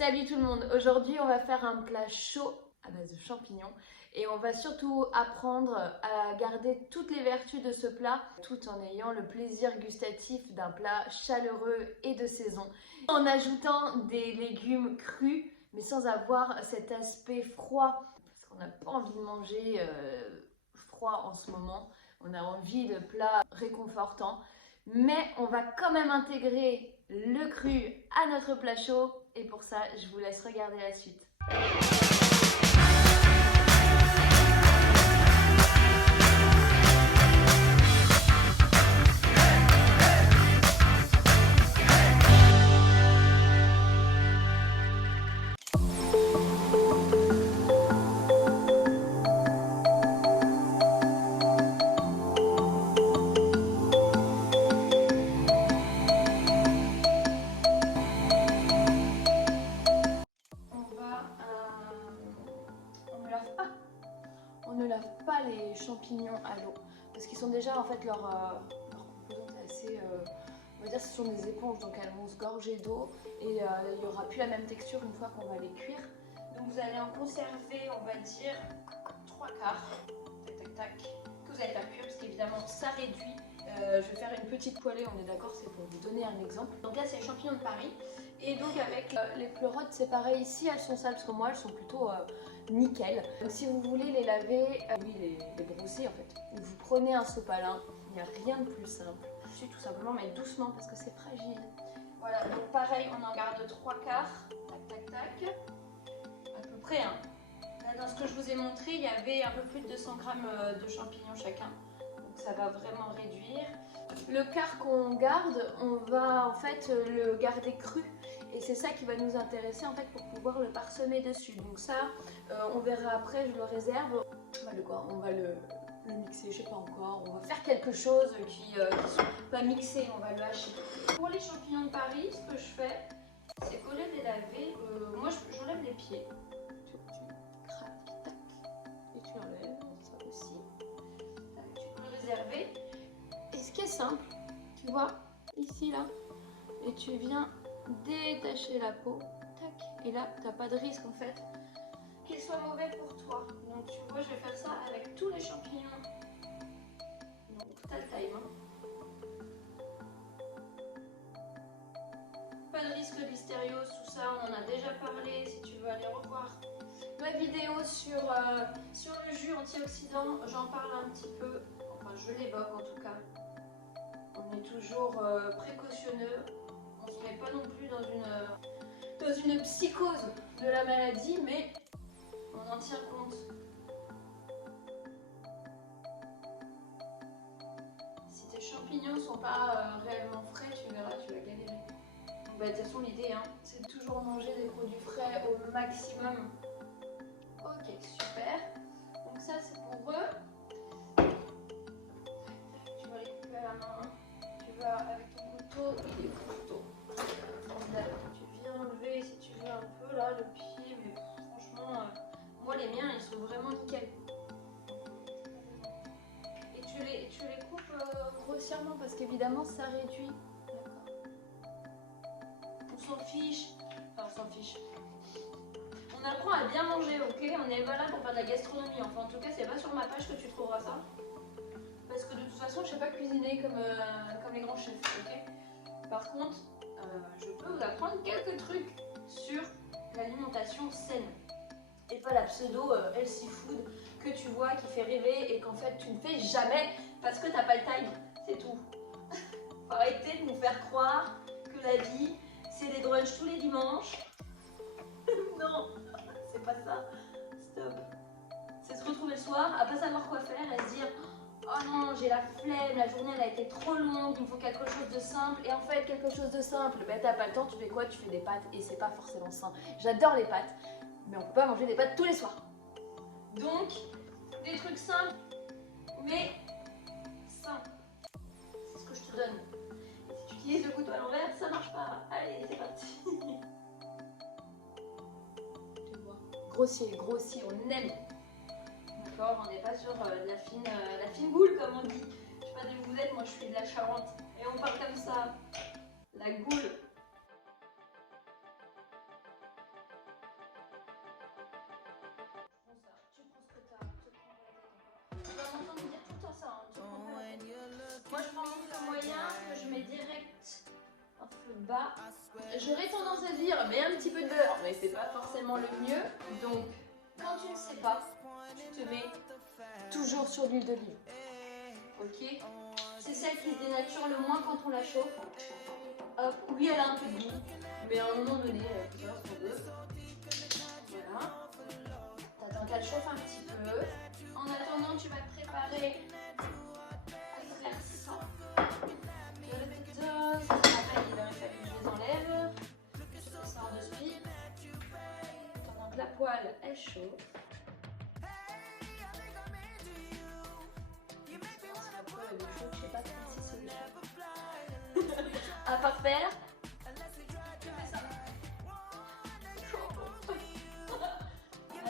Salut tout le monde, aujourd'hui on va faire un plat chaud à base de champignons et on va surtout apprendre à garder toutes les vertus de ce plat tout en ayant le plaisir gustatif d'un plat chaleureux et de saison en ajoutant des légumes crus mais sans avoir cet aspect froid parce qu'on n'a pas envie de manger froid en ce moment, on a envie de plats réconfortants. Mais on va quand même intégrer le cru à notre plat chaud et pour ça, je vous laisse regarder la suite. On ne lave pas les champignons à l'eau parce qu'ils sont déjà en fait leur composante est assez, on va dire que ce sont des éponges donc elles vont se gorger d'eau et il n'y aura plus la même texture une fois qu'on va les cuire. Donc vous allez en conserver on va dire 3 quarts, tac tac tac, que vous allez faire cuire parce qu'évidemment ça réduit. Je vais faire une petite poêlée, on est d'accord, c'est pour vous donner un exemple. Donc là c'est les champignons de Paris et donc avec les pleurotes c'est pareil, ici elles sont sales parce que moi elles sont plutôt nickel. Donc si vous voulez les laver, oui les brosser en fait, vous prenez un sopalin, il n'y a rien de plus simple. Je vais tout simplement mettre doucement parce que c'est fragile. Voilà, donc pareil on en garde 3 quarts, tac tac tac, à peu près. Hein. Là, dans ce que je vous ai montré, il y avait un peu plus de 200 grammes de champignons chacun. Donc ça va vraiment réduire. Le quart qu'on garde, on va en fait le garder cru. Et c'est ça qui va nous intéresser en fait pour pouvoir le parsemer dessus. Donc ça, on verra après, je le réserve. On va le mixer, je sais pas encore. On va faire quelque chose qui ne soit pas mixé, on va le hacher. Pour les champignons de Paris, ce que je fais, c'est qu'au lieu de les laver, moi j'enlève les pieds. Tu craques, tac, et tu enlèves, ça aussi. Tu peux le réserver. Et ce qui est simple, tu vois, ici là, et tu viens détacher la peau, tac, et là t'as pas de risque en fait qu'il soit mauvais pour toi. Donc tu vois, je vais faire ça avec tous les champignons. Donc t'as le time. Hein. Pas de risque de listériose, tout ça, on en a déjà parlé. Si tu veux aller revoir ma vidéo sur le jus antioxydant, j'en parle un petit peu. Enfin, je l'évoque en tout cas. On est toujours précautionneux. On ne se met pas non plus dans une psychose de la maladie, mais on en tient compte. Si tes champignons ne sont pas réellement frais, tu verras, tu vas galérer. Donc, de toute façon, l'idée, hein, c'est de toujours manger des produits frais au maximum. Ok, super. Donc ça, c'est pour eux. Tu vas les couper à la main. Tu vas avec ton couteau, il est couteau. Tu viens enlever si tu veux un peu là le pied, mais franchement, moi les miens ils sont vraiment nickel. Et tu les coupes grossièrement parce qu'évidemment ça réduit. On s'en fiche. Enfin on s'en fiche. On apprend à bien manger, ok? On n'est pas là pour faire de la gastronomie. Enfin en tout cas c'est pas sur ma page que tu trouveras ça. Parce que de toute façon je sais pas cuisiner comme les grands chefs, ok? Par contre, je peux vous apprendre quelques trucs sur l'alimentation saine et pas la pseudo healthy food que tu vois qui fait rêver et qu'en fait tu ne fais jamais parce que t'as pas le time, c'est tout. Faut arrêter de nous faire croire que la vie c'est des brunchs tous les dimanches. Non, c'est pas ça, stop. C'est se retrouver le soir à pas savoir quoi faire et se dire oh non, j'ai la flemme, la journée elle a été trop longue, il me faut quelque chose de simple. Et en fait, quelque chose de simple, ben t'as pas le temps, tu fais quoi? Tu fais des pâtes et c'est pas forcément sain. J'adore les pâtes, mais on peut pas manger des pâtes tous les soirs. Donc, des trucs simples, mais sains. C'est ce que je te donne. Et si tu utilises le couteau à l'envers, ça marche pas. Allez, c'est parti. Tu vois, grossier, on aime. D'accord, on n'est pas sur la fine goule comme on dit. Je sais pas d'où vous êtes, moi je suis de la Charente. Et on parle comme ça. La goule. peu bas. J'aurais tendance à dire mets un petit peu de beurre, mais c'est pas forcément le mieux. Donc quand tu ne sais pas, tu te mets toujours sur l'huile d'olive. Ok? C'est celle qui se dénature le moins quand on la chauffe. Hop, oui, elle a un peu de goût, mais à un moment donné, elle peut faire ce qu'on veut. Voilà. T'attends qu'elle chauffe un petit peu. En attendant, tu vas te préparer à faire ça. Ça se rappelle, il aurait fallu que je les enlève. Je fais ça en 2 spi. Pendant que la poêle, elle chauffe. Je sais pas si c'est le chaud. À part faire. Je fais ça.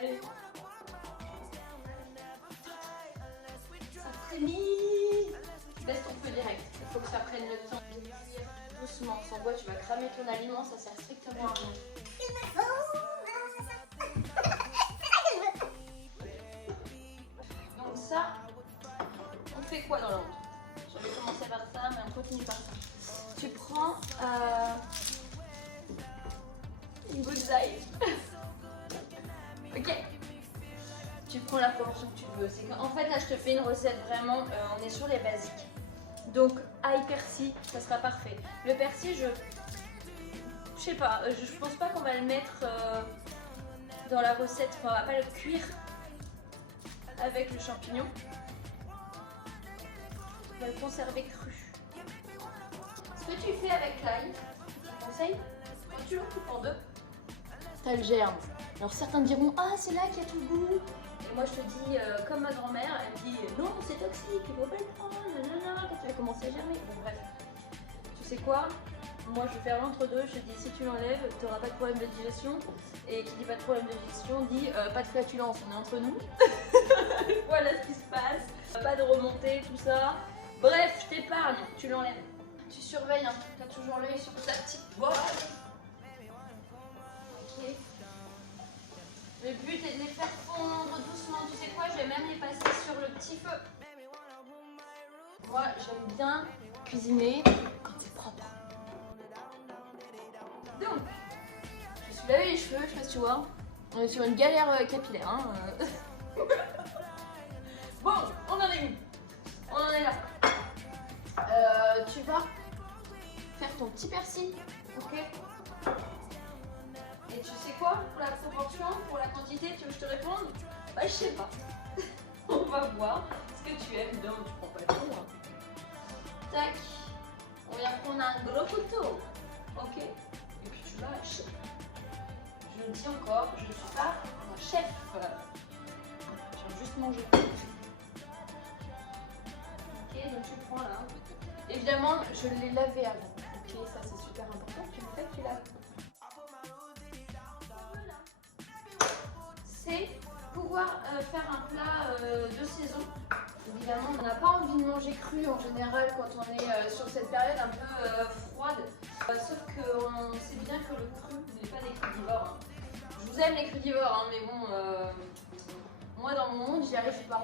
Allez. Ça frémit. Baisse ton feu direct. Il faut que ça prenne le temps de cuire doucement. Sans quoi tu vas cramer ton aliment, ça sert strictement à rien. Donc ça, on fait quoi dans l'ordre? J'avais commencé par ça, mais on continue par ça. Tu prends une goutte d'ail. Ok. Tu prends la proportion que tu veux. En fait, là, je te fais une recette vraiment. On est sur les basiques. Donc, ail persil, ça sera parfait. Le persil, je sais pas. Je pense pas qu'on va le mettre dans la recette. Enfin, on va pas le cuire avec le champignon. On va le conserver cru. Ce que tu fais avec l'ail, je te conseille, quand tu le coupes en deux, t'as le germe. Alors certains diront ah c'est là qu'il y a tout le goût. Et moi je te dis comme ma grand-mère, elle me dit non c'est toxique, il faut pas le prendre, nanana, quand tu vas commencer à germer. Bon bref, tu sais quoi? Moi je vais faire l'entre-deux, je te dis si tu l'enlèves, tu n'auras pas de problème de digestion. Et qui dit pas de problème de digestion dit pas de flatulence, on est entre nous. Voilà ce qui se passe, pas de remontée, tout ça. Bref, je t'épargne, tu l'enlèves. Tu surveilles, hein. Tu as toujours l'œil sur ta petite voile. Ok. Le but est de les faire fondre doucement. Tu sais quoi, je vais même les passer sur le petit feu. Moi, j'aime bien cuisiner quand c'est propre. Donc, je me suis lavé les cheveux, je sais pas si tu vois. On est sur une galère capillaire. Hein. Bon, on en est où? On en est là. Tu vas faire ton petit persil, ok? Et tu sais quoi? Pour la proportion, pour la quantité, tu veux que je te réponde? Bah je sais pas. On va voir ce que tu aimes. Donc tu prends pas le tout. Hein. Tac. On vient prendre un gros couteau, ok? Et puis tu vas hacher. Je le dis encore, je ne suis pas un chef. J'aime juste manger. Ok, donc tu prends là. Évidemment, je l'ai lavé avant. Ok, ça c'est super important. Puis en fait, tu laves. Voilà. C'est pouvoir faire un plat de saison. Évidemment, on n'a pas envie de manger cru en général quand on est sur cette période un peu froide. Sauf qu'on sait bien que le cru n'est pas des crudivores. Hein. Je vous aime les crudivores, hein, mais bon, moi dans mon monde, j'y arrive pas.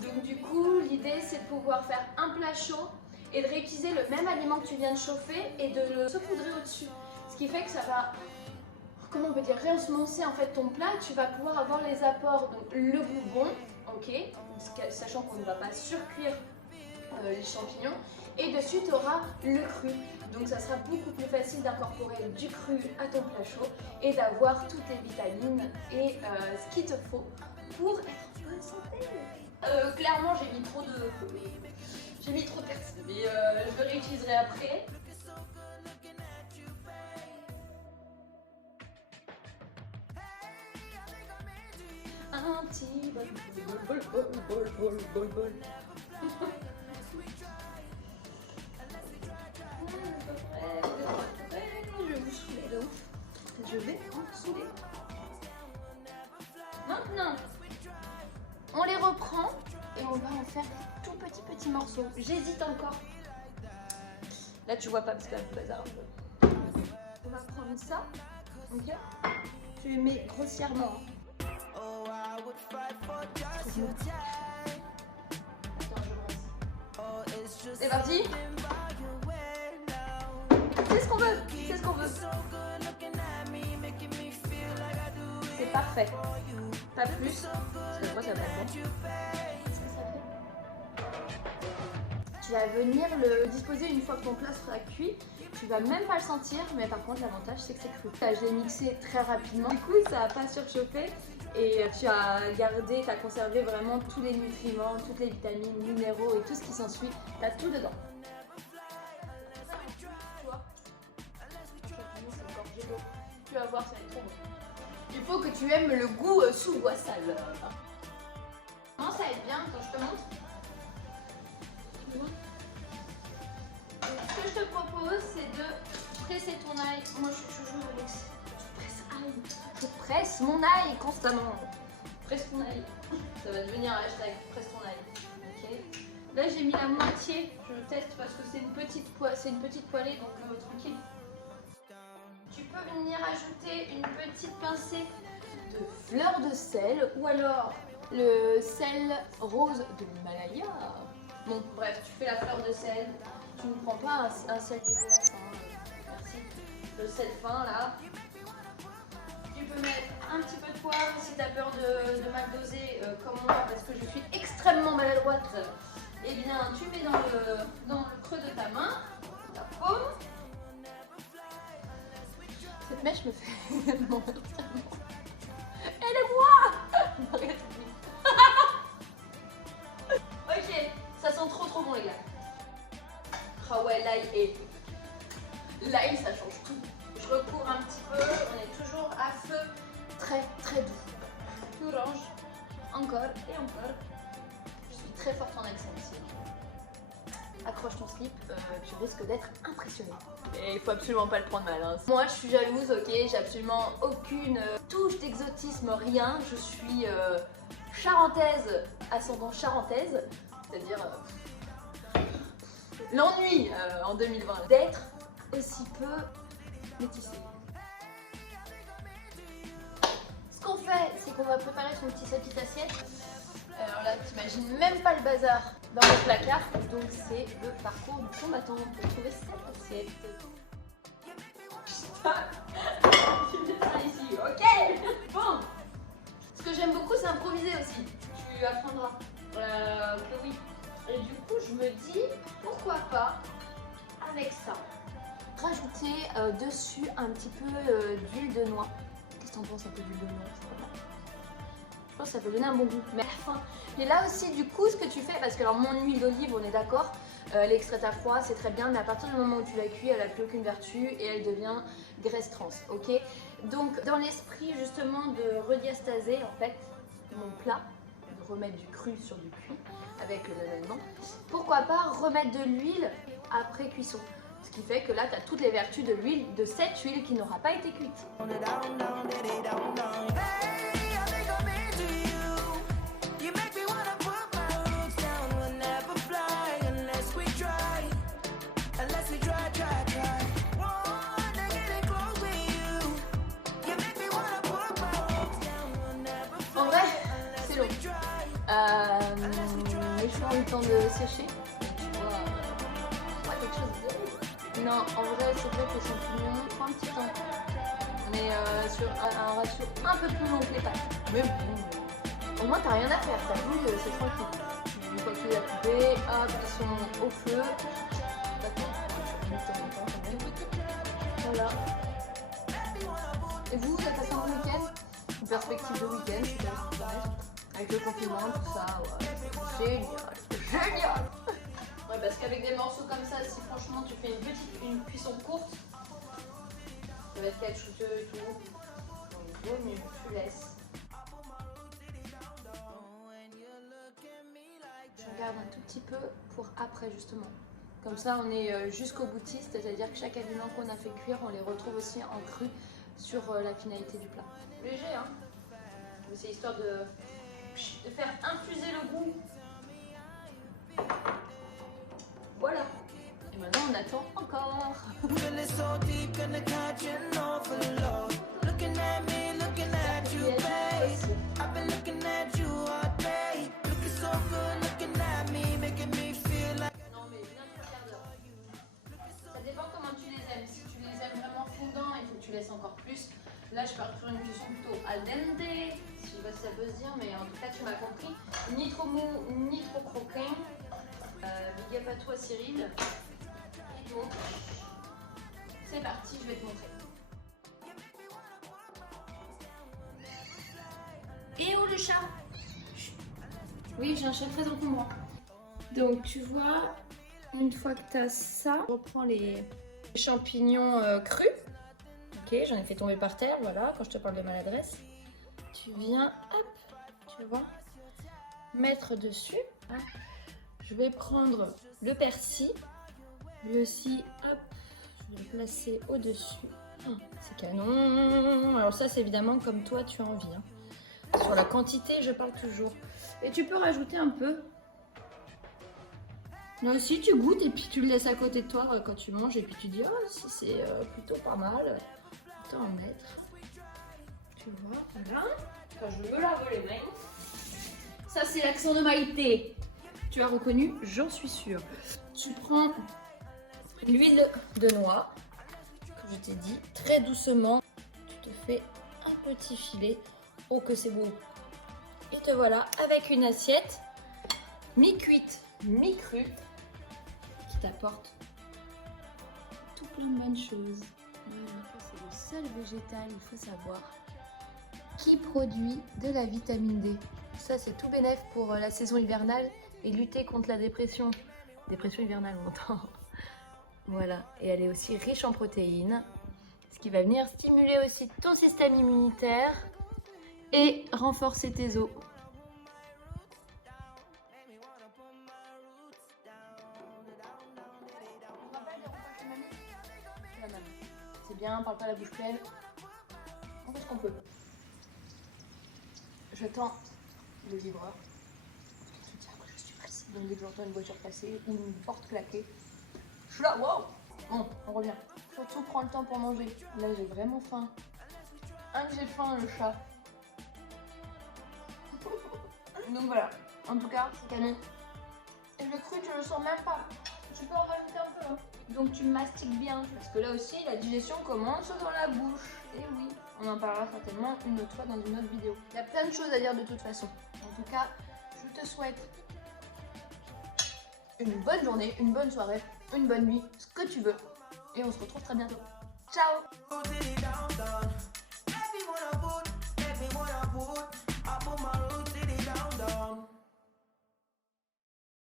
Donc du coup, l'idée c'est de pouvoir faire un plat chaud et de réutiliser le même aliment que tu viens de chauffer et de le saupoudrer au-dessus. Ce qui fait que ça va, comment on peut dire, réensemencer en fait ton plat. Tu vas pouvoir avoir les apports, donc le goût bon, ok, sachant qu'on ne va pas surcuire les champignons. Et dessus, tu auras le cru. Donc ça sera beaucoup plus facile d'incorporer du cru à ton plat chaud et d'avoir toutes les vitamines et ce qu'il te faut pour être en bonne santé. Clairement, j'ai mis trop de persil, mais je le réutiliserai après. Un petit bol. Je vais vous saouler de ouf. Je vais en saouler. Maintenant, on les reprend et on va en faire des tout petits morceaux. J'hésite encore. Là, tu vois pas parce que le bazar un peu. On va prendre ça. Ok. Tu les mets grossièrement. C'est parti. C'est ce qu'on veut. C'est ce qu'on veut. C'est parfait. Pas plus. Parce que moi ça va pas être bon. Qu'est-ce que ça fait? Tu vas venir le disposer une fois que ton plat sera cuit. Tu vas même pas le sentir, mais par contre l'avantage c'est que c'est cru. Je l'ai mixé très rapidement. Du coup ça n'a pas surchauffé et tu as gardé, tu as conservé vraiment tous les nutriments, toutes les vitamines, minéraux et tout ce qui s'ensuit. Tu as tout dedans. Tu vas voir, ça va être trop bon. Il faut que tu aimes le goût sous bois sale. Comment ça va être bien quand je te montre? Ce que je te propose, c'est de presser ton ail. Moi, je joue avec. Tu presses ail. Je presse mon ail constamment. Presse ton ail. Ça va devenir un hashtag. Presse ton ail. Ok. Là, j'ai mis la moitié. Je teste parce que c'est une petite poêlée, donc tranquille. Tu peux venir ajouter une petite pincée de fleur de sel ou alors le sel rose de l'Himalaya. Bon, bref, tu fais la fleur de sel. Tu ne prends pas un sel dégueulasse, hein. Merci. Le sel fin là. Tu peux mettre un petit peu de poivre si tu as peur de mal doser comme moi parce que je suis extrêmement maladroite. Eh bien, tu mets dans le creux de ta main, ta paume. Cette mèche me fait. Non, aide-moi. Ok, ça sent trop bon les gars. Ah ouais, l'ail ça change tout. Je recouvre un petit peu, on est toujours à feu très doux. Tu ranges encore et encore. Je suis très forte en accent ici. Accroche ton slip, tu risques d'être impressionné. Et il faut absolument pas le prendre mal. Hein. Moi je suis jalouse, ok, j'ai absolument aucune touche d'exotisme, rien. Je suis charentaise, ascendant charentaise, c'est-à-dire l'ennui en 2020 d'être aussi peu métissée. Ce qu'on fait, c'est qu'on va préparer sa petite assiette. Alors là, t'imagines même pas le bazar dans le placard, donc c'est le parcours du combattant pour trouver cette assiette. Tu mets ça ici, ok. Bon. Ce que j'aime beaucoup, c'est improviser aussi. Tu apprendras. Que oui. Et du coup, je me dis, pourquoi pas, avec ça, rajouter dessus un petit peu d'huile de noix. Qu'est-ce que t'en penses un peu d'huile de noix? Je pense que ça peut donner un bon goût. Mais à la fin, et là aussi, du coup, ce que tu fais, parce que alors mon huile d'olive, on est d'accord, elle est extraite à froid, c'est très bien, mais à partir du moment où tu la cuis, elle n'a plus aucune vertu et elle devient graisse trans, ok? Donc, dans l'esprit justement de rediastaser, en fait, mon plat, de remettre du cru sur du cuit, avec le même, pourquoi pas remettre de l'huile après cuisson? Ce qui fait que là, tu as toutes les vertus de l'huile, de cette huile qui n'aura pas été cuite. En vrai, c'est long. Les cheveux ont eu le temps de sécher. Tu vois, quelque chose de... Non, en vrai, c'est vrai que les champignons prend un petit temps. Mais sur un ratio un peu plus long que les pâtes. Mais bon, au moins t'as rien à faire, t'as vu, c'est tranquille. Une fois que tu les as coupés, hop, ils sont au feu. Voilà. Et vous avez passé un bon week-end? Une perspective de week-end, avec le confinement, tout ça, ouais. Génial. Ouais, parce qu'avec des morceaux comme ça, si franchement tu fais une cuisson courte, ça va être caoutchouteux et tout. Donc vaut mieux, tu laisses. Je regarde un tout petit peu pour après justement. Comme ça on est jusqu'au boutiste, c'est-à-dire que chaque aliment qu'on a fait cuire, on les retrouve aussi en cru sur la finalité du plat. Léger hein, mais c'est histoire de faire infuser le goût. Voilà. Et maintenant on attend encore. Non mais bien un quart d'heure. Ça dépend comment tu les aimes. Si Là, je pars sur une cuisson plutôt al dente, je sais pas si ça peut se dire, mais en tout cas, tu m'as compris. Ni trop mou, ni trop croquant. Big up à toi, Cyril. Et donc, c'est parti, je vais te montrer. Et oh le chat! Oui, j'ai un chat très encombrant. Donc, tu vois, une fois que tu as ça, on reprend les champignons crus. Ok, j'en ai fait tomber par terre, voilà, quand je te parle de maladresse. Tu viens, hop, tu vois, mettre dessus. Hein. Je vais prendre le persil. Lui aussi, hop, je vais le placer au-dessus. C'est canon. Alors ça, c'est évidemment comme toi, tu as envie. Hein. Sur la quantité, je parle toujours. Et tu peux rajouter un peu. Là aussi, tu goûtes et puis tu le laisses à côté de toi quand tu manges. Et puis tu dis, oh, si c'est plutôt pas mal. Autant en mettre. Tu vois, voilà. Quand je me lave les mains. Ça, c'est l'accent de Maïté. Tu as reconnu? J'en suis sûre. Tu prends l'huile de noix, que je t'ai dit, très doucement. Tu te fais un petit filet. Oh, que c'est beau. Et te voilà avec une assiette mi-cuite, mi-crue, qui t'apporte tout plein de bonnes choses. C'est le seul végétal, il faut savoir, qui produit de la vitamine D. Ça, c'est tout bénef pour la saison hivernale et lutter contre la dépression. Dépression hivernale, on entend. Voilà, et elle est aussi riche en protéines, ce qui va venir stimuler aussi ton système immunitaire et renforcer tes os. C'est bien, parle pas la bouche pleine. On fait ce qu'on peut. J'attends le livreur. Je dis après je suis pressée. Donc dès que j'entends une voiture passer ou une porte claquer, je suis là, wow. Bon, on revient. Surtout prends le temps pour manger. Là j'ai vraiment faim. Que j'ai faim, le chat. Donc voilà, en tout cas, c'est canon. Et le cru, tu le sens même pas. Tu peux en rajouter un peu. Hein. Donc tu mastiques bien, parce que là aussi, la digestion commence dans la bouche. Et oui, on en parlera certainement une autre fois dans une autre vidéo. Il y a plein de choses à dire de toute façon. En tout cas, je te souhaite une bonne journée, une bonne soirée, une bonne nuit, ce que tu veux. Et on se retrouve très bientôt. Ciao!